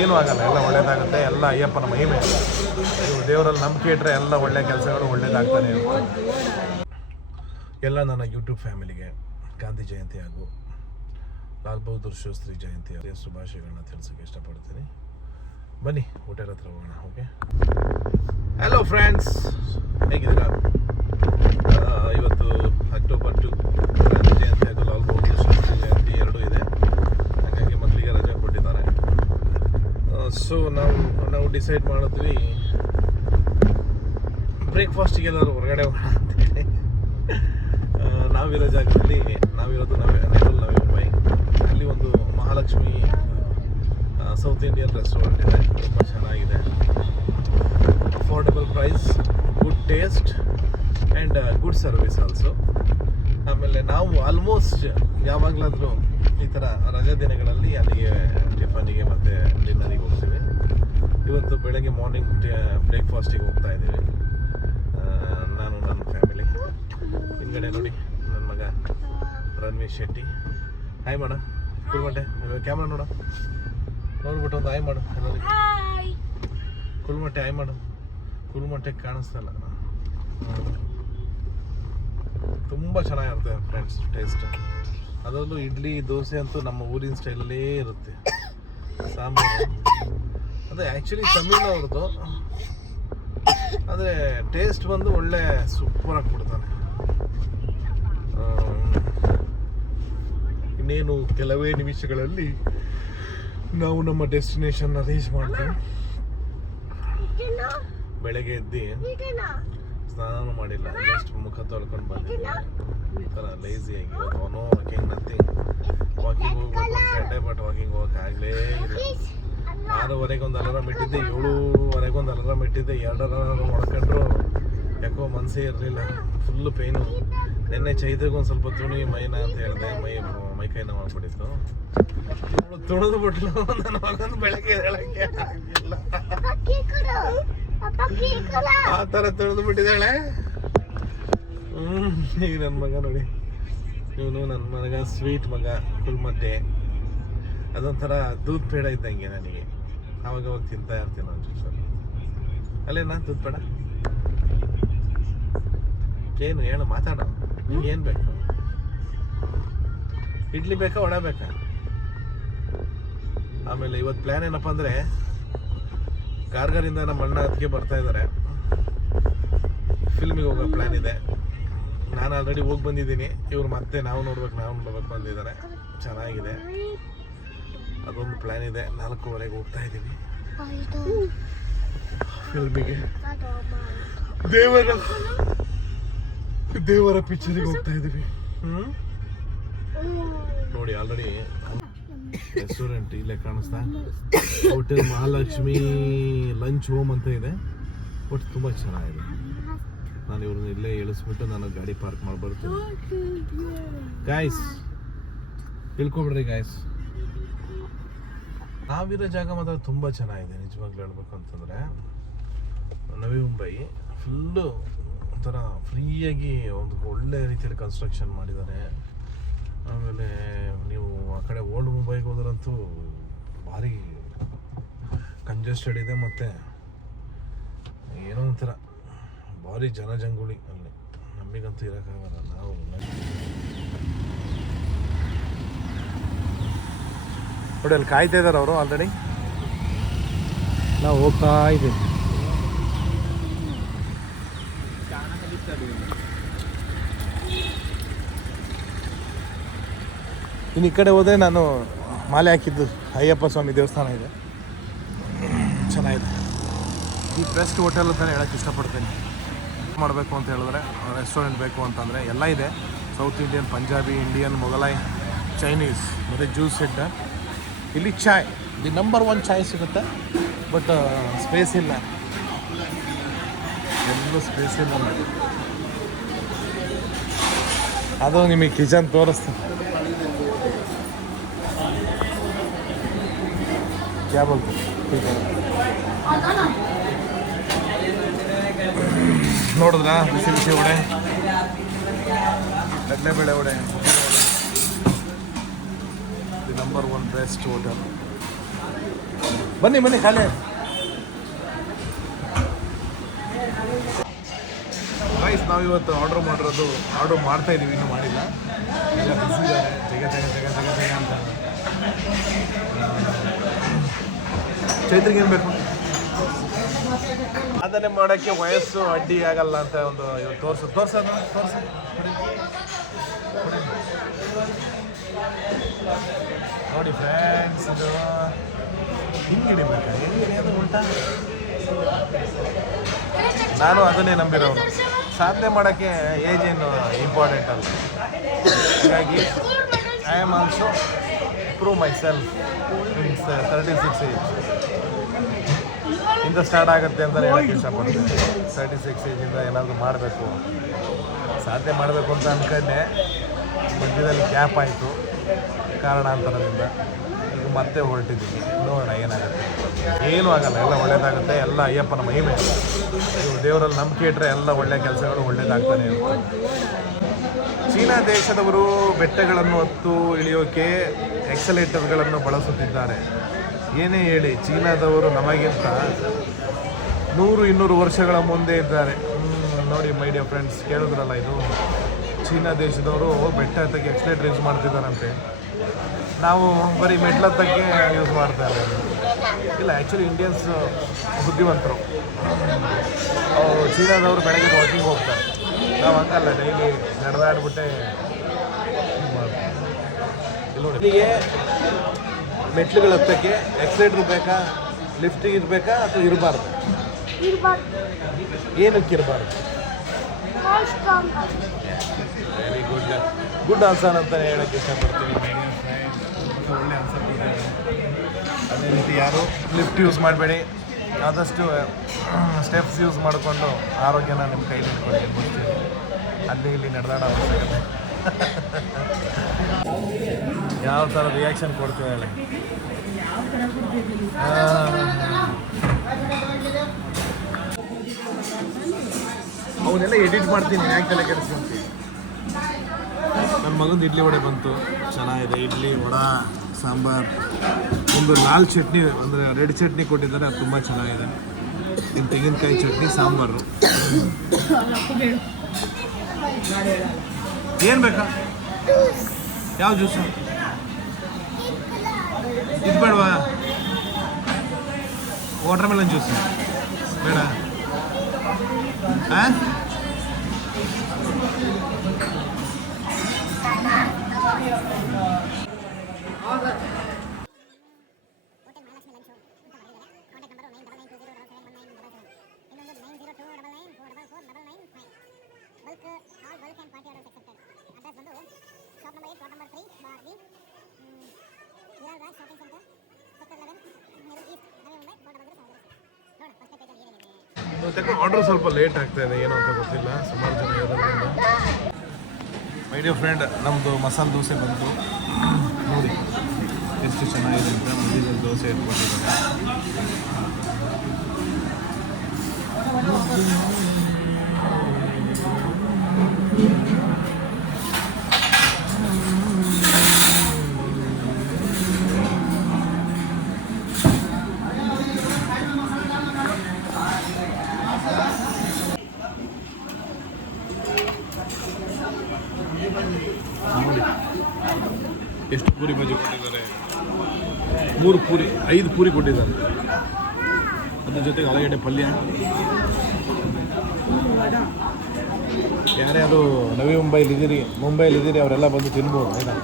ಏನೂ ಆಗಲ್ಲ, ಎಲ್ಲ ಒಳ್ಳೇದಾಗುತ್ತೆ. ಎಲ್ಲ ಅಯ್ಯಪ್ಪನ ಮಹಿಮೆ. ನೀವು ದೇವರಲ್ಲಿ ನಂಬಿಕೆ ಇಟ್ಟರೆ ಎಲ್ಲ ಒಳ್ಳೆಯ ಕೆಲಸಗಳು ಒಳ್ಳೇದಾಗ್ತಾನೆ ಇರುತ್ತೆ. ಎಲ್ಲ ನನ್ನ ಯೂಟ್ಯೂಬ್ ಫ್ಯಾಮಿಲಿಗೆ ಗಾಂಧಿ ಜಯಂತಿ ಹಾಗೂ ಲಾಲ್ ಬಹದ್ದೂರ್ ಶಾಸ್ತ್ರಿ ಜಯಂತಿಯ ಶುಭಾಶಯಗಳನ್ನ ತಿಳಿಸೋಕ್ಕೆ ಇಷ್ಟಪಡ್ತೀನಿ. ಬನ್ನಿ ಹೋಟೆಲ್ ಹತ್ರ ಹೋಗೋಣ. ಓಕೆ, ಹಲೋ ಫ್ರೆಂಡ್ಸ್, ಹೇಗಿದ್ದೀರಾ? ಇವತ್ತು ಅಕ್ಟೋಬರ್ 2 ಗಾಂಧಿ ಜಯಂತಿ ಹಾಗೂ ಲಾಲ್ ಬಹದ್ದೂರ್ ಶಾಸ್ತ್ರಿ ಜಯಂತಿ ಎರಡೂ ಇದೆ. ಹಾಗಾಗಿ ಮಕ್ಕಳಿಗೆ ರಜೆ ಕೊಟ್ಟಿದ್ದಾರೆ. ಸೊ ನಾವು ಡಿಸೈಡ್ ಮಾಡಿದ್ವಿ ಬ್ರೇಕ್ಫಾಸ್ಟಿಗೆಲ್ಲರೂ ಹೊರಗಡೆ ಹೋಗೋಣ ಅಂತೇಳಿ. ನಾವಿರೋ ಜಾಗದಲ್ಲಿ ನಾವಿರೋದು ನವಿ ಮುಂಬೈ. ಅಲ್ಲಿ ಒಂದು ಮಹಾಲಕ್ಷ್ಮಿ ಸೌತ್ ಇಂಡಿಯನ್ ರೆಸ್ಟೋರೆಂಟ್ ಇದೆ, ತುಂಬ ಚೆನ್ನಾಗಿದೆ. Affordable price, good taste and good service also. ಆಮೇಲೆ ನಾವು ಆಲ್ಮೋಸ್ಟ್ ಯಾವಾಗಲಾದರೂ ಈ ಥರ ರಜಾ ದಿನಗಳಲ್ಲಿ ಅಲ್ಲಿಗೆ ಟಿಫನಿಗೆ ಮತ್ತು ಡಿನ್ನರಿಗೆ ಹೋಗ್ತೀವಿ. ಇವತ್ತು ಬೆಳಗ್ಗೆ ಮಾರ್ನಿಂಗ್ ಬ್ರೇಕ್ಫಾಸ್ಟಿಗೆ ಹೋಗ್ತಾ ಇದ್ದೀವಿ, ನಾನು ನನ್ನ ಫ್ಯಾಮಿಲಿ. ಹಿಂಗಡೆ ನೋಡಿ ನನ್ನ ಮಗ ರಣವೀರ್ ಶೆಟ್ಟಿ. ಹಾಯ್ ಮಾಡ ಕುಲ್ಮಟ್ಟೆ, ಕ್ಯಾಮ್ರಾ ನೋಡ, ನೋಡ್ಬಿಟ್ಟು ಒಂದು ಹಾಯ್ ಮಾಡು ಎಲ್ಲರಿಗೆ. ಕುಲ್ಮಟ್ಟೆ ಹಾಯ್ ಮಾಡು. ಕುಲ್ಮಟ್ಟೆ ಕಾಣಿಸ್ತಲ್ಲ, ತುಂಬ ಚೆನ್ನಾಗಿರುತ್ತೆ ಫ್ರೆಂಡ್ಸ್ ಟೇಸ್ಟ್. ಅದರಲ್ಲೂ ಇಡ್ಲಿ ದೋಸೆ ಅಂತೂ ನಮ್ಮ ಊರಿನ ಸ್ಟೈಲಲ್ಲೇ ಇರುತ್ತೆ. ಸಾಂಬಾರು ಅದೇ ಆ್ಯಕ್ಚುಲಿ ತಮಿಳವ್ರದ್ದು, ಆದರೆ ಟೇಸ್ಟ್ ಬಂದು ಒಳ್ಳೆ ಸೂಪರಾಗಿ ಕೊಡ್ತಾನೆ. ಇನ್ನೇನು ಕೆಲವೇ ನಿಮಿಷಗಳಲ್ಲಿ ನಾವು ನಮ್ಮ ಡೆಸ್ಟಿನೇಷನ್ನ ರೀಚ್ ಮಾಡ್ತೀವಿ. ಬೆಳಗ್ಗೆ ಎದ್ದು ಸ್ನಾನ ಮಾಡಿಲ್ಲ, ಜಸ್ಟ್ ಮುಖ ತೊಳ್ಕೊಂಡು ಬಂದಿದ್ದೆ. ಈ ಥರ ಲೇಸಿಯಾಗಿ ನೋ ವಾಕಿಂಗ್ ನಥಿಂಗ್. ವಾಕಿಂಗ್ ಹೋಗ್ಬೇಕು ಅಂದ್ಕೊಂಡೆ, ಬಟ್ ವಾಕಿಂಗ್ ಹೋಗೋಕ್ಕಾಗಲೇ ಇಲ್ಲ. 6:30 ಒಂದು ಅಲಾರಾಮ್ ಇಟ್ಟಿದ್ದೆ, 7:30 ಒಂದು ಅಲಾರಾಮ್ ಇಟ್ಟಿದ್ದೆ. 2 ಅಲಾರಾಮ್ ಹೊಡ್ಕೊಂಡ್ರು ಯಾಕೋ ಮನಸ್ಸೇ ಇರಲಿಲ್ಲ, ಫುಲ್ಲು ಪೇಯ್ನು. ನೆನ್ನೆ ಚೈತ್ರಿಗೊಂದು ಸ್ವಲ್ಪ ತುಣಿ ಮೈನ ಅಂತ ಹೇಳಿದೆ, ಮೈಕೈ ನೋವು ಆಗ್ಬಿಟ್ಟಿತ್ತು. ತುಳಿದು ಬಿಟ್ಲು ನನ್ನ ಮಗಂದು ಬೆಳಗ್ಗೆ ಹೇಳಕ್ಕೆ ಆಗಿಲ್ಲ. ಆ ಥರ ತುಳಿದು ಬಿಟ್ಟಿದ್ದಾಳೆ. ಈಗ ನನ್ನ ಮಗ ನೋಡಿ, ಇವನು ನನ್ನ ಮಗ ಸ್ವೀಟ್ ಮಗ ಕುಲ್ಮಟ್ಟೆ. ಅದೊಂಥರ ದೂದ್ ಪೇಡ ಇದ್ದಂಗೆ ನನಗೆ. ಅವಾಗ ತಿಂತಾ ಇರ್ತೀನಿ ನಾನು ಜ್ಯೂಸಲ್ಲಿ. ಅಲ್ಲೇನಾ ದೂದ್ ಪೇಡ? ಏನು ಹೇಳು, ಮಾತಾಡೋ. ನಿಂಗೆ ಏನು ಬೇಕು? ಇಡ್ಲಿ ಬೇಕಾ, ವಡೆ ಬೇಕಾ? ಆಮೇಲೆ ಇವತ್ತು ಪ್ಲ್ಯಾನ್ ಏನಪ್ಪ ಅಂದರೆ, ಕಾರ್ಗರಿಂದ ನಮ್ಮ ಅಣ್ಣ ಅದಕ್ಕೆ ಬರ್ತಾ ಇದ್ದಾರೆ. ಫಿಲ್ಮಿಗೆ ಹೋಗೋ ಪ್ಲ್ಯಾನ್ ಇದೆ. ನಾನು ಆಲ್ರೆಡಿ ಹೋಗಿ ಬಂದಿದ್ದೀನಿ. ಇವ್ರು ಮತ್ತೆ ನಾವು ನೋಡ್ಬೇಕು ಬಂದಿದ್ದಾರೆ. ಚೆನ್ನಾಗಿದೆ, ಅದೊಂದು ಪ್ಲ್ಯಾನ್ ಇದೆ. 4:15 ಹೋಗ್ತಾ ಇದ್ದೀವಿ ಫಿಲ್ಮಿಗೆ. ದೇವರ ಪಿಕ್ಚರಿಗೆ ಹೋಗ್ತಾ ಇದ್ದೀವಿ. ನೋಡಿ ಆಲ್ರೆಡಿ ರೆಸ್ಟೋರೆಂಟ್ ಇಲ್ಲೇ ಕಾಣಿಸ್ತಾ, ಹೋಟೆಲ್ ಮಹಾಲಕ್ಷ್ಮಿ ಲಂಚ್ ಹೋಮ್ ಅಂತ ಇದೆ. ಬಟ್ ತುಂಬ ಚೆನ್ನಾಗಿದೆ. ನಾನು ಇವ್ರನ್ನ ಇಲ್ಲೇ ಇಳಿಸ್ಬಿಟ್ಟು ನಾನು ಗಾಡಿ ಪಾರ್ಕ್ ಮಾಡಿ ಬರ್ತೀನಿ. ಗಾಯ್ಸ್ ತಿಳ್ಕೊಬಿಡ್ರಿ ಗಾಯ್ಸ್, ನಾವಿರೋ ಜಾಗ ಮಾತ್ರ ತುಂಬ ಚೆನ್ನಾಗಿದೆ ನಿಜವಾಗ್ಲೂ ಹೇಳ್ಬೇಕು ಅಂತಂದರೆ. ನವಿ ಮುಂಬೈ ಫುಲ್ಲು ಒಂಥರ ಫ್ರೀಯಾಗಿ ಒಂದು ಒಳ್ಳೆ ರೀತಿಯಲ್ಲಿ ಕನ್ಸ್ಟ್ರಕ್ಷನ್ ಮಾಡಿದ್ದಾರೆ. ಆಮೇಲೆ ನೀವು ಆ ಕಡೆ ಓಲ್ಡ್ ಮುಂಬೈಗೆ ಹೋದ್ರಂತೂ ಭಾರಿ ಕಂಜೆಸ್ಟೆಡ್ ಇದೆ, ಮತ್ತು ಏನೋ ಒಂಥರ ಭಾರಿ ಜನಜಂಗುಳಿ ಅಲ್ಲಿ. ನಮಗಂತೂ ಇರೋಕ್ಕಾಗಲ್ಲ. ನಾವು ನೋಡಿ ಅಲ್ಲಿ ಕಾಯ್ತಾ ಇದ್ದಾರೆ ಅವರು ಆಲ್ರೆಡಿ. ನಾವು ಹೋಗ್ತಾ ಇದ್ದೀವಿ. ಇನ್ನು ಈ ಕಡೆ ಹೋದರೆ ನಾನು ಮಾಲೆ ಹಾಕಿದ್ದು ಅಯ್ಯಪ್ಪ ಸ್ವಾಮಿ ದೇವಸ್ಥಾನ ಇದೆ, ಚೆನ್ನಾಗಿದೆ. ಈ ಬೆಸ್ಟ್ ಹೋಟೆಲ್ ಅಂತಲೇ ಹೇಳೋಕ್ಕೆ ಇಷ್ಟಪಡ್ತೀನಿ. ಮಾಡಬೇಕು ಅಂತ ಹೇಳಿದ್ರೆ ರೆಸ್ಟೋರೆಂಟ್ ಬೇಕು ಅಂತಂದರೆ ಎಲ್ಲ ಇದೆ. South Indian, Punjabi, Indian, Mughlai, Chinese ಮತ್ತು ಜ್ಯೂಸ್ ಸೆಟ್. ಇಲ್ಲಿ ಚಾಯ್ ದಿ ನಂಬರ್ 1 ಚಾಯ್ ಸಿಗುತ್ತೆ. ಬಟ್ ಸ್ಪೇಸ್ ಇಲ್ಲ, ಎಲ್ಲೂ ಸ್ಪೇಸ್ ಇಲ್ಲ. ಅದು ನಿಮಗೆ ಕಿಚನ್ ತೋರಿಸ್ತೀನಿ. क्या बोलते ठीक है ನೋಡಿದ್ರಾ ಬಿಸಿ ಬಿಸಿ ವಡೆ, ಕಡಲೆಬೇಳೆ vada, the number 1 best hotel. ಬನ್ನಿ ಬನ್ನಿ ಖಾಲಿ ರೈಸ್. ನಾವಿವತ್ತು ಆರ್ಡ್ರ್ ಮಾಡ್ತಾ ಇದ್ದೀವಿ, ಇನ್ನೂ ಮಾಡಿಲ್ಲ. ಈಗ ಬಿಸಿದ್ದಾರೆ, ಜಗ ಅಂತ. ಚೈತ್ರಿಗೆ ಏನು ಬೇಕು? ಅದನ್ನೇ ಮಾಡೋಕ್ಕೆ ವಯಸ್ಸು ಅಡ್ಡಿ ಆಗಲ್ಲ ಅಂತ ಒಂದು ತೋರ್ಸೋದು ನೋಡಿ ಫ್ರೆಂಡ್ಸ್. ಇದು ಹಿಂಗೆ ಹಿಡಿಬೇಕಾ? ಹೆಂಗೆ ಉಲ್ಟಾ? ನಾನು ಅದನ್ನೇ ನಂಬಿರೋನು. ಸಾಧನೆ ಮಾಡೋಕ್ಕೆ ಏಜ್ ಏನು ಇಂಪಾರ್ಟೆಂಟ್ ಅಲ್ಲ. ಹಾಗಾಗಿ I am also prove my self in 36 age ಇಂದ ಸ್ಟಾರ್ಟ್ ಆಗುತ್ತೆ ಅಂತ ಹೇಳೋಕ್ಕೆ ಇಷ್ಟಪಡ್ತೀನಿ. 36 ಏಜಿಂದ ಏನಾದರೂ ಮಾಡಬೇಕು, ಸಾಧನೆ ಮಾಡಬೇಕು ಅಂತ ಅಂದ್ಕೊಂಡೆ. ಮಧ್ಯದಲ್ಲಿ ಗ್ಯಾಪ್ ಆಯಿತು ಕಾರಣಾಂತರದಿಂದ. ಈಗ ಮತ್ತೆ ಹೊರಟಿದ್ದೀವಿ, ನೋಡೋಣ ಏನಾಗುತ್ತೆ. ಏನೂ ಆಗಲ್ಲ, ಎಲ್ಲ ಒಳ್ಳೇದಾಗುತ್ತೆ. ಎಲ್ಲ ಅಯ್ಯಪ್ಪನ ಮಹಿಮೆ. ಇದು ದೇವರಲ್ಲಿ ನಂಬಿಕೆ ಇಟ್ಟರೆ ಎಲ್ಲ ಒಳ್ಳೆಯ ಕೆಲಸಗಳು ಒಳ್ಳೇದಾಗ್ತಾನೆ ಇರುತ್ತೆ. ಚೀನಾ ದೇಶದವರು ಬೆಟ್ಟಗಳನ್ನು ಹೊತ್ತು ಇಳಿಯೋಕೆ ಎಕ್ಸಲೇಟರ್ಗಳನ್ನು ಬಳಸುತ್ತಿದ್ದಾರೆ. ಏನೇ ಹೇಳಿ, ಚೀನಾದವರು ನಮಗಿಂತ 100-200 ವರ್ಷಗಳ ಮುಂದೆ ಇದ್ದಾರೆ. ನೋಡಿ ಮೈ ಡಿಯರ್ ಫ್ರೆಂಡ್ಸ್, ಕೇಳಿದ್ರಲ್ಲ, ಇದು ಚೀನಾ ದೇಶದವರು ಬೆಟ್ಟ ಹತ್ತಕ್ಕೆ ಎಕ್ಸಲೇಟರ್ ಯೂಸ್ ಮಾಡ್ತಿದ್ದಾರಂತೆ. ನಾವು ಬರೀ ಮೆಟ್ಲತ್ತಕ್ಕೆ ಯೂಸ್ ಮಾಡ್ತಾರೆ. ಇಲ್ಲ, ಆ್ಯಕ್ಚುಲಿ ಇಂಡಿಯನ್ಸ್ ಬುದ್ಧಿವಂತರು. ಅವರು ಚೀನಾದವರು ಬೆಳಗ್ಗೆ ವಾಕಿಂಗ್ ಹೋಗ್ತಾರೆ, ನಾವು ಹಂಗಲ್ಲ, ಡೈಲಿ ನಡೆದಾಡ್ಬಿಟ್ಟೆ ಇಲ್ಲಿಗೆ ಮೆಟ್ಲುಗಳ ಹತ್ತಕ್ಕೆ ಎಕ್ಸಲೇಟ್ರ್ ಬೇಕಾ, ಲಿಫ್ಟಿಗೆ ಇರಬೇಕಾ ಅಥವಾ ಇರಬಾರ್ದು? ಏನಕ್ಕೆ ಇರಬಾರ್ದು? ವೆರಿ ಗುಡ್ ಆನ್ಸರ್ ಅಂತಲೇ ಹೇಳೋಕ್ಕೆ ಇಷ್ಟಪಡ್ತೀನಿ. ಒಳ್ಳೆ ಆನ್ಸರ್ ಕೊಡ್ತೀನಿ. ಅದೇ ರೀತಿ ಯಾರು ಲಿಫ್ಟ್ ಯೂಸ್ ಮಾಡಬೇಡಿ, ಆದಷ್ಟು ಸ್ಟೆಪ್ಸ್ ಯೂಸ್ ಮಾಡಿಕೊಂಡು ಆರೋಗ್ಯನ ನಿಮ್ಮ ಕೈಲಿ ಇಟ್ಕೊಳ್ಳಿ. ಬರ್ತೀವಿ ಅಲ್ಲಿ ಇಲ್ಲಿ ನಡೆದಾಡೋ ಅವಶ್ಯಕತೆ. ಯಾವ ಥರ ರಿಯಾಕ್ಷನ್ ಕೊಡ್ತೀವಿ ಹೇಳಿ. ಅವನ್ನೆಲ್ಲ ಎಡಿಟ್ ಮಾಡ್ತೀನಿ, ಯಾಕೆ ತಲೆ ಕೆಡಿಸ್ಕೊಂತೀನಿ. ನನ್ನ ಮಗಂದು ಇಡ್ಲಿ ವಡೆ ಬಂತು, ಚೆನ್ನಾಗಿದೆ. ಇಡ್ಲಿ, ವಡೆ, ಸಾಂಬಾರು, ಒಂದು ಲಾಲ್ ಚಟ್ನಿ ಅಂದರೆ ರೆಡ್ ಚಟ್ನಿ ಕೊಟ್ಟಿದ್ದಾರೆ, ಅದು ತುಂಬ ಚೆನ್ನಾಗಿದೆ. ಇನ್ನು ತೆಂಗಿನಕಾಯಿ ಚಟ್ನಿ, ಸಾಂಬಾರು. ಏನು ಬೇಕಾ? ಯಾವ ಜ್ಯೂಸು? ಇದು ಬೇಡವಾ? ವಾಟರ್ ಮೆಲನ್ ಜ್ಯೂಸು ಬೇಡ? ಹಾಂ, ಆರ್ಡರ್ ಸ್ವಲ್ಪ ಲೇಟ್ ಆಗ್ತಾ ಇದೆ, ಏನೋ ಅಂತ ಗೊತ್ತಿಲ್ಲ. ಸುಮಾರು ಜನ ಇರೋದ್ರಿಂದ. ಮೈ ಡಿಯರ್ ಫ್ರೆಂಡ್, ನಮ್ಮದು ಮಸಾಲೆ ದೋಸೆ ಬಂತು. ನೋಡಿ ಎಷ್ಟು ಚೆನ್ನಾಗಿದೆ ಅಂತ. ಮಧ್ಯದಲ್ಲಿ ದೋಸೆ ಇಟ್ಕೊಂಡಿದ್ದಾರೆ. ನೋಡಿ ಎಷ್ಟು ಪೂರಿ ಬಜ್ಜಿ ಕೊಟ್ಟಿದ್ದಾರೆ. 3 ಪೂರಿ, 5 ಪೂರಿ ಕೊಟ್ಟಿದ್ದಾರೆ. ಅದ್ರ ಜೊತೆಗೆ ಆಲೂಗಡ್ಡೆ ಪಲ್ಯ. ಯಾರ್ಯಾರು ನವಿ ಮುಂಬೈಲಿದ್ದೀರಿ ಅವರೆಲ್ಲ ಬಂದು ತಿನ್ಬೋದು. ಆಯ್ತಾ?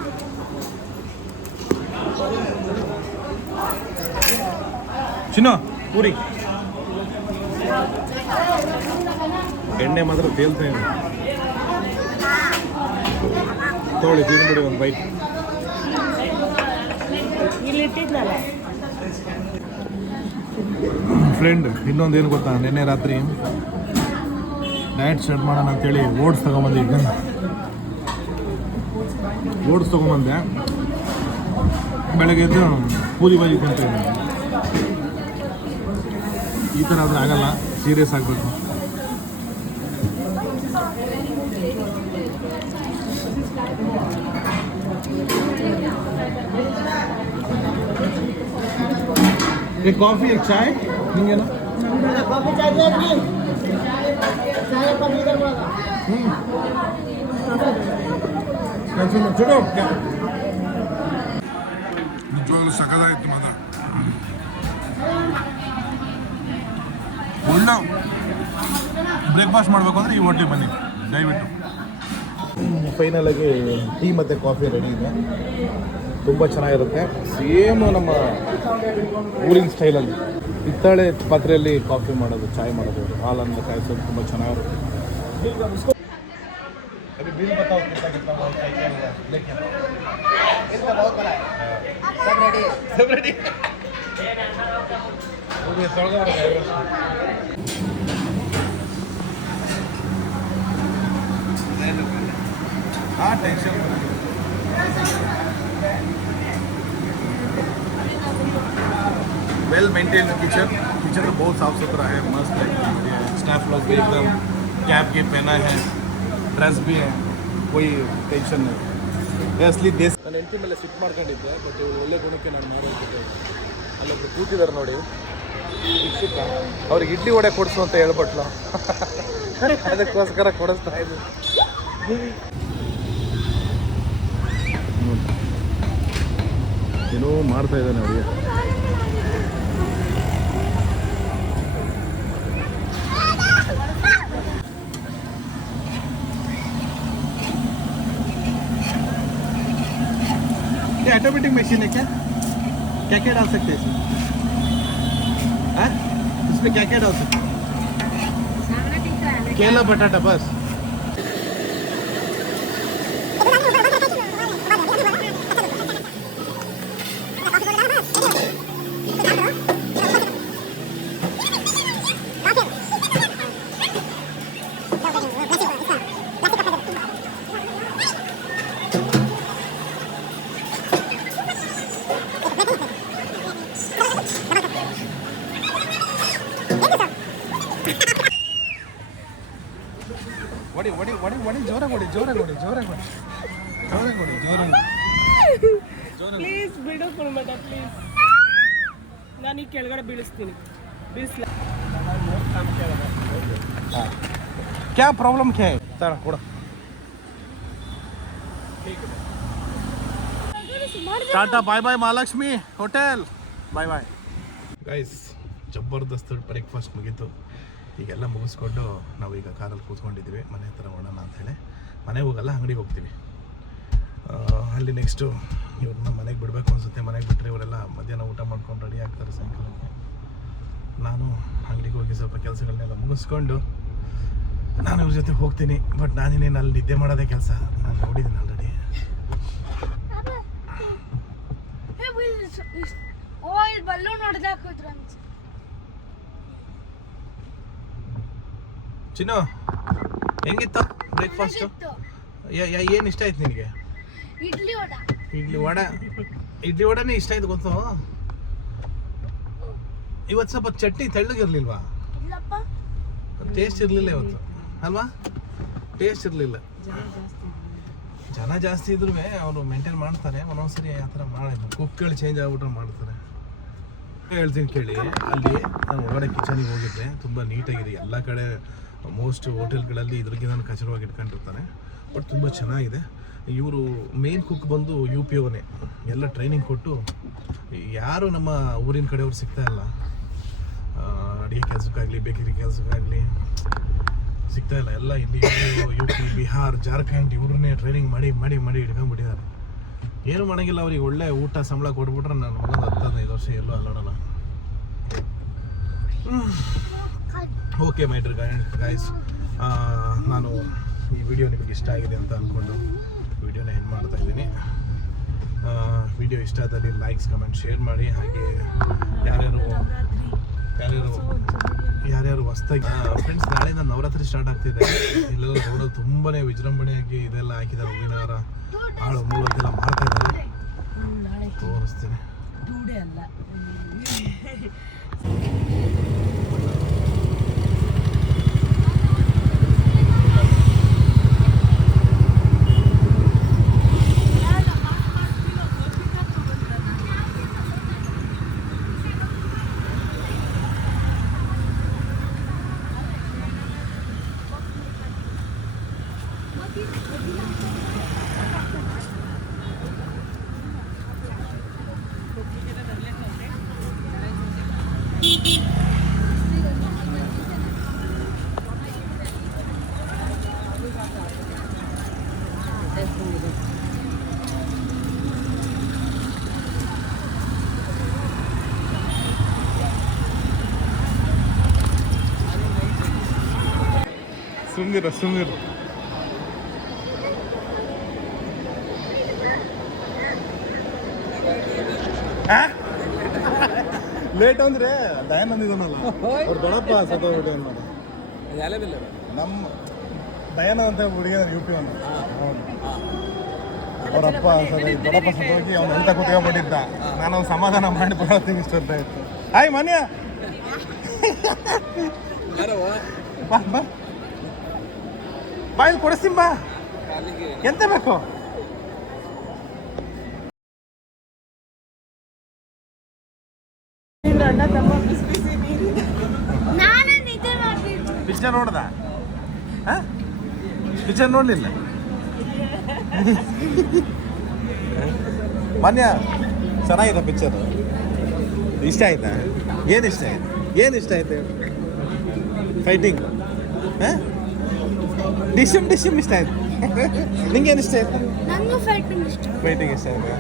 ಚಿನ್ನ ಪೂರಿ ಎಣ್ಣೆ ಮಾತ್ರ ತೇಲ್ತಾ ಇದೆ. ತಗೊಳ್ಳಿ, ತಿಂದ್ಬಿಡಿ ಒಂದು ಬೈಟ್. ಫ್ರೆಂಡ್, ಇನ್ನೊಂದು ಏನು ಗೊತ್ತಾ, ನಿನ್ನೆ ರಾತ್ರಿ ಡಯಟ್ ಸ್ಟಾರ್ಟ್ ಮಾಡೋಣ ಅಂತೇಳಿ ಓಟ್ಸ್ ತೊಗೊಂಬಂದಿದ್ದೆ. ಓಟ್ಸ್ ತೊಗೊಂಬಂದೆ. ಬೆಳಗ್ಗೆ ಎದ್ದು ಪೂರಿ ಬಾಜಿ ತಿಂತೀನಿ. ಈ ಥರ ಆದರೆ ಆಗಲ್ಲ, ಸೀರಿಯಸ್ ಆಗಬೇಕು. एक कॉफ़ी एक चाय ಹಿಂಗೆ ना कॉफी चाहिए नहीं चाय कॉफी करवागा ಚಲೋ ನಿಜವಾಗ್ಲೂ ಸಖತ್ತಾಗಿತ್ತು ಮಾತ್ರ ಒಳ್ಳೆ ಬ್ರೇಕ್ಫಾಸ್ಟ್ ಮಾಡಬೇಕು ಅಂದರೆ ಈ ಹೋಟ್ಲಿಗೆ ಬನ್ನಿ ದಯವಿಟ್ಟು. ಫೈನಲ್ ಆಗಿ ಟೀ ಮತ್ತು ಕಾಫಿ ರೆಡಿ ಇದೆ. ತುಂಬ ಚೆನ್ನಾಗಿರುತ್ತೆ. ಸೇಮ್ ನಮ್ಮ ಊರಿನ ಸ್ಟೈಲಲ್ಲಿ ಹಿತ್ತಾಳೆ ಪಾತ್ರೆಯಲ್ಲಿ ಕಾಫಿ ಮಾಡೋದು, ಚಾಯ್ ಮಾಡೋದು, ಹಾಲನ್ನು ಕಾಯಿಸೋದು ತುಂಬ ಚೆನ್ನಾಗಿರುತ್ತೆ. अभी बिल बताओ कितना कितना बहुत चाहिए लेके आओ. इसका बहुत बड़ा है सब रेडी है सब रेडी हो गया सौगा हो गया हाँ टेंशन वेल मेंटेन किचन तो बहुत साफ सुथरा है, मस्त है. स्टाफ लोग भी एकदम कैप के पहना है, ड्रेस भी है, कोई टेंशन नहीं. असली देश ನಾನು ಹೆಂಡತಿ ಮೇಲೆ ಸಿಟ್ ಮಾಡ್ಕೊಂಡಿದ್ದೆ, ಬಟ್ ಇವರು ಒಳ್ಳೆ ಗುಣಕ್ಕೆ ನಾನು ಮಾಡೋದಿದ್ದೆ. ಅಲ್ಲೊಬ್ರು ಕೂತಿದ್ದಾರೆ ನೋಡಿ, ಶಿಕ್ಷಕ ಅವ್ರಿಗೆ ಇಡ್ಲಿ ವಡೆ ಕೊಡಿಸು ಅಂತ ಹೇಳ್ಬಿಟ್ಲು. ಅದಕ್ಕೋಸ್ಕರ ಕೊಡಿಸ್ತಾ ಇದ್ದೆ. ಏನೋ ಮಾಡ್ತಾ ಇದ್ದಾನೆ ಅವರಿಗೆ. ये ऑटोमेटिक मशीन है क्या? क्या क्या डाल सकते हैं इसमें? हाँ? इसमें क्या क्या डाल सकते हैं? केला बटाटा बस. वड़ी जोराಗಿ ಪ್ಲೀಸ್ ಬಿಡು ಕುಲ್ಮಟ ಪ್ಲೀಸ್. ನಾನು ಈ ಕೆಳಗಡೆ ಬೀಳಿಸ್ತೀನಿ. ಬೀಳಿಸ್ಲ. क्या प्रॉब्लम क्या है? चलो ಕೊಡು. टाटा bye bye Mahalakshmi hotel bye bye. Guys ಜಬರ್ದಸ್ತ್ ಬ್ರೇಕ್ಫಾಸ್ಟ್ ಮುಗೀತು. ಈಗೆಲ್ಲ ಮುಗಿಸ್ಕೊಂಡು ನಾವೀಗ ಕಾರಲ್ಲಿ ಕೂತ್ಕೊಂಡಿದ್ದೀವಿ. ಮನೆ ಹತ್ರ ಹೋಗೋಣ ಅಂಥೇಳಿ. ಮನೆಗೆ ಹೋಗಲ್ಲ, ಅಂಗಡಿಗೆ ಹೋಗ್ತೀವಿ. ಅಲ್ಲಿ ನೆಕ್ಸ್ಟು ಇವ್ರನ್ನ ಮನೆಗೆ ಬಿಡಬೇಕು ಅನಿಸುತ್ತೆ. ಮನೆಗೆ ಬಿಟ್ಟರೆ ಇವರೆಲ್ಲ ಮಧ್ಯಾಹ್ನ ಊಟ ಮಾಡ್ಕೊಂಡು ರೆಡಿ ಆಗ್ತಾರೆ ಸಾಯಂಕಾಲಕ್ಕೆ. ನಾನು ಅಂಗಡಿಗೆ ಹೋಗಿ ಸ್ವಲ್ಪ ಕೆಲಸಗಳನ್ನೆಲ್ಲ ಮುಗಿಸ್ಕೊಂಡು ನಾನು ಇವ್ರ ಜೊತೆ ಹೋಗ್ತೀನಿ. ಬಟ್ ನಾನಿನ್ನೇನು ಅಲ್ಲಿ ನಿದ್ದೆ ಮಾಡೋದೇ ಕೆಲಸ. ನಾನು ನೋಡಿದ್ದೀನಿ ಆಲ್ರೆಡಿ. ಚಿನ್ನು ಹೆಂಗಿತ್ತು ಬ್ರೇಕ್ಫಾಸ್ಟು? ಏನು ಇಷ್ಟ ಆಯ್ತು ನಿನಗೆ? ಇಡ್ಲಿ ವಡೆನೇ ಇಷ್ಟ ಆಯ್ತು ಗೊತ್ತು. ಇವತ್ತು ಸ್ವಲ್ಪ ಚಟ್ನಿ ತೆಳ್ಳಗಿರ್ಲಿಲ್ವಾ? ಟೇಸ್ಟ್ ಇರಲಿಲ್ಲ ಇವತ್ತು ಅಲ್ವಾ? ಟೇಸ್ಟ್ ಇರಲಿಲ್ಲ. ಜನ ಜಾಸ್ತಿ ಇದ್ರೂ ಅವರು ಮೇಂಟೈನ್ ಮಾಡ್ತಾರೆ. ಒಂದೊಂದ್ಸರಿ ಆ ಥರ ಮಾಡೋದು ಕುಕ್ಗಳು ಚೇಂಜ್ ಆಗ್ಬಿಟ್ರೆ ಮಾಡ್ತಾರೆ. ಹೇಳ್ತೀನಿ ಕೇಳಿ. ಅಲ್ಲಿ ನಾನು ಒಳಗಡೆ ಕಿಚನಿಗೆ ಹೋಗಿದ್ದೆ. ತುಂಬ ನೀಟಾಗಿದೆ. ಎಲ್ಲ ಕಡೆ ಮೋಸ್ಟ್ ಹೋಟೆಲ್ಗಳಲ್ಲಿ ಇದ್ರಿಗೆ ನಾನು ಕಚರವಾಗಿ ಇಟ್ಕೊಂಡಿರ್ತಾನೆ. ಬಟ್ ತುಂಬ ಚೆನ್ನಾಗಿದೆ. ಇವರು ಮೇನ್ ಕುಕ್ ಬಂದು UP ಅವನೇ. ಎಲ್ಲ ಟ್ರೈನಿಂಗ್ ಕೊಟ್ಟು ಯಾರು ನಮ್ಮ ಊರಿನ ಕಡೆಯವ್ರು ಸಿಗ್ತಾ ಇಲ್ಲ. ಅಡುಗೆ ಕೆಲಸಕ್ಕಾಗಲಿ ಬೇಕರಿ ಕೆಲಸಕ್ಕಾಗಲಿ ಸಿಗ್ತಾ ಇಲ್ಲ. ಎಲ್ಲ ಇಲ್ಲಿ UP, ಬಿಹಾರ್, ಜಾರ್ಖಂಡ್ ಇವ್ರನ್ನೇ ಟ್ರೈನಿಂಗ್ ಮಾಡಿ ಮಾಡಿ ಮಾಡಿ ಇಟ್ಕೊಂಡ್ಬಿಟ್ಟಿದ್ದಾರೆ. ಏನು ಮಾಡೋಂಗಿಲ್ಲ. ಅವ್ರಿಗೆ ಒಳ್ಳೆ ಊಟ ಸಂಬಳ ಕೊಟ್ಬಿಟ್ರೆ ನಾನು ಒಂದು 10-15 ವರ್ಷ ಎಲ್ಲೂ ಅಲ್ಲಾಡಲ್ಲ. ಓಕೆ ಮೈ ಡಿಯರ್ ಗೈಸ್, ನಾನು ಈ ವಿಡಿಯೋ ನಿಮಗೆ ಇಷ್ಟ ಆಗಿದೆ ಅಂತ ಅಂದ್ಕೊಂಡು ವಿಡಿಯೋನ ಎಂಡ್ ಮಾಡ್ತಾ ಇದ್ದೀನಿ. ವಿಡಿಯೋ ಇಷ್ಟ ಆದಲ್ಲಿ ಲೈಕ್ಸ್, ಕಮೆಂಟ್, ಶೇರ್ ಮಾಡಿ. ಹಾಗೆ ಯಾರ್ಯಾರು ಹೊಸ್ದಾಗಿ ಫ್ರೆಂಡ್ಸ್, ನಾಳೆಯಿಂದ ನವರಾತ್ರಿ ಸ್ಟಾರ್ಟ್ ಆಗ್ತಿದೆ. ಇಲ್ಲೆಲ್ಲ ರೋಡಲ್ಲಿ ತುಂಬಾ ವಿಜೃಂಭಣೆಯಾಗಿ ಇದೆಲ್ಲ ಹಾಕಿದ್ದಾರೆ. ಹೂವಿನ ಹಾರ, ಹಾಳು ಮೂಳು ಅಂತೆಲ್ಲ ಮಾಡ್ತಾ ಇದ್ದಾರೆ. ತೋರಿಸ್ತೀನಿ. ಸುಮ್ಮನಿರು ಲೇಟ್ ಅಂದ್ರೆ ದಯಾನ್ ಅಂದಿದ್ದಾನಲ್ಲ ಅವ್ರು ದೊಡ್ಡಪ್ಪ ಸತ್ತೋಗ್ಬಿಟ್ಟು ಏನು ಮಾಡಿ ನಮ್ಮ ದಯಾನ ಅಂತ ಹುಡುಗ UP ಅವನು ಅವರಪ್ಪ ದೊಡ್ಡಪ್ಪ ಸತ್ತೋಗಿ ಅವ್ನು ಎಂತ ಕುತ್ಕೊಂಡ್ಬಿಟ್ಟಿದ್ದ ನಾನು ಅವ್ನು ಸಮಾಧಾನ ಮಾಡಿ ಬರೋತ್ತಿಂಗ್ ಇಷ್ಟ ಅಂತ ಇತ್ತು ಹಾಯ್ ಮನ್ಯ ಬಾ ಬಾ ಬಾಯಲ್ಲಿ ಕೊಡಿಸ್ತೀನಿ ಬಾ ಎಂತ ಬೇಕು ಅಣ್ಣ ತಮ್ಮ ಬಿಸಿ ಬಿಸಿ ನೀರಿನ ಪಿಕ್ಚರ್ ನೋಡ್ದ ಪಿಕ್ಚರ್ ನೋಡ್ಲಿಲ್ಲ ಮಾನ್ಯ ಚೆನ್ನಾಗಿದೆ ಪಿಕ್ಚರ್ ಇಷ್ಟ ಆಯ್ತಾ ಏನು ಇಷ್ಟ ಆಯ್ತು ಫೈಟಿಂಗ್ ಡಿಶಮ್ ಇಷ್ಟ ಆಯ್ತು ನಿಂಗೇನು ಇಷ್ಟ ಆಯ್ತು ನನಗೂ ಫೈಟಿಂಗ್ ಇಷ್ಟ ಫೈಟಿಂಗ್ ಇಷ್ಟ ಆಯ್ತಾ